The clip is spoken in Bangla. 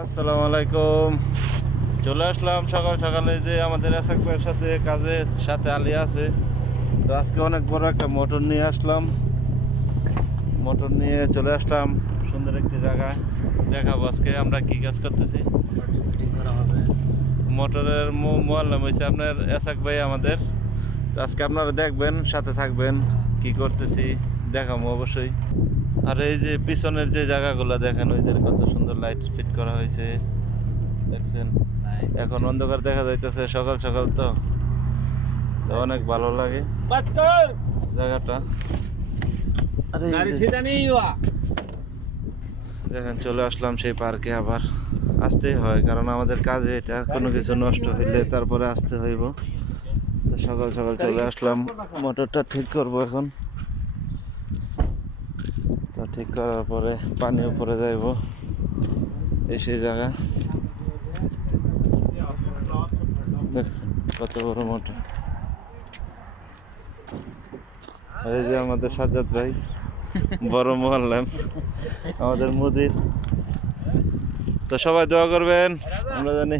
আসসালামু আলাইকুম। চলে আসলাম সকাল সকালে, যে আমাদের এসাক ভাইয়ের সাথে কাজের সাথে আলী আছে। তো আজকে অনেক বড় একটা মোটর নিয়ে আসলাম, মোটর নিয়ে চলে আসলাম সুন্দর একটি জায়গায়। দেখাবো আজকে আমরা কি কাজ করতেছি। মোটরের মোয়াল্লাম হয়েছে আপনার এসাক ভাই আমাদের। তো আজকে আপনারা দেখবেন, সাথে থাকবেন, কি করতেছি দেখাবো অবশ্যই। আর এই যে পিছনের যে জায়গাগুলো দেখেন, ওই যে কত সুন্দর লাইট ফিট করা হয়েছে, দেখছেন। এখন অন্ধকার দেখা যাইতেছে, সকাল সকাল তো তো অনেক ভালো লাগে জায়গাটা। আরে দেখেন, চলে আসলাম সেই পার্কে। আবার আসতেই হয়, কারণ আমাদের কাজে এটা, কোনো কিছু নষ্ট হইলে তারপরে আসতে হইব। তো সকাল সকাল চলে আসলাম, মোটরটা ঠিক করব এখন। তো ঠিক করার পরে পানি উপরে যাইব, এই সেই জায়গা দেখছেন কত বড় মোটর। আর এই যে আমাদের সাজ্জাদ ভাই, বড় মোহাল্লাম, আমাদের মুদির। তো সবাই দোয়া করবেন, আমরা জানি।